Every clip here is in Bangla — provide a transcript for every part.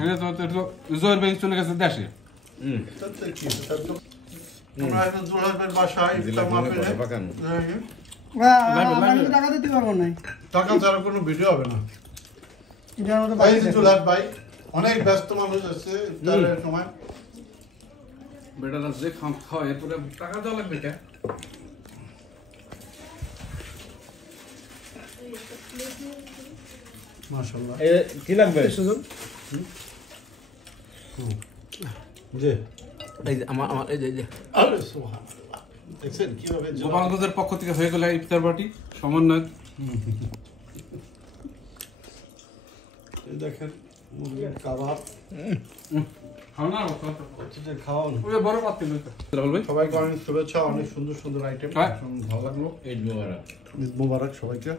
এটা তো জোর বেঞ্চ চলে গেছে দেশে আমরা এখন জোড়াবের বাসায় ইফতার মাহফিলে টাকা দিতে পারবো না টাকা ছাড়া কোনো ভিডিও হবে না ভাই জুলাত ভাই অনেক ব্যস্ত মানুষ আছে ইফতারের সময় বেটারা যে খাওয়া এরপরে টাকা দেওয়া লাগবে কে মাশাআল্লাহ কি লাগবে সুজন জি এই যে আমার এই যে আরে সুবহানাল্লাহ দেখছেন কিভাবে গোপালগঞ্জের পক্ষ থেকে হয়ে গেল ইফতার পার্টি সমন্বয় এই দেখেন মুরগির কাবাব খাওয়ান বড় পাত্র সবাইকে অনেক শুভেচ্ছা অনেক সুন্দর সুন্দর আইটেম ভালো লাগলো ঈদ মোবারক ঈদ মোবারক সবাইকে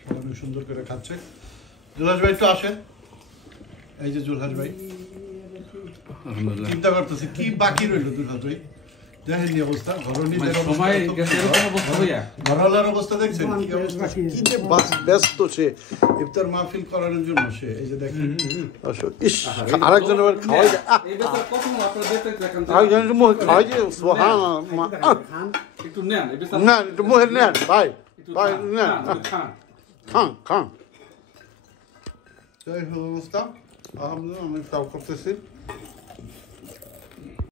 সবাই অনেক সুন্দর করে খাচ্ছে জুলহাস ভাই একটু আসেন এই যে জুলহাস ভাই চিন্তা করতেছি কি বাকি রইল জুলহাস ভাই দেখেন এই অবস্থা ঘরওয়ালার অবস্থা দেখছেন কি অবস্থা কি যে ব্যস্ত সে ইফতার মাহফিল করানোর জন্য সে এই যে দেখেন ইস আরেকজন আবার খাওয়াই আরেকজন মুখ খাওয়াই যে সুবহানাল্লাহ একটু নেন না একটু মুখের নেন ভাই ভাই নেন খান খান এই অবস্থা আলহামদুলিল্লাহ আমি খাওয়া করতেছি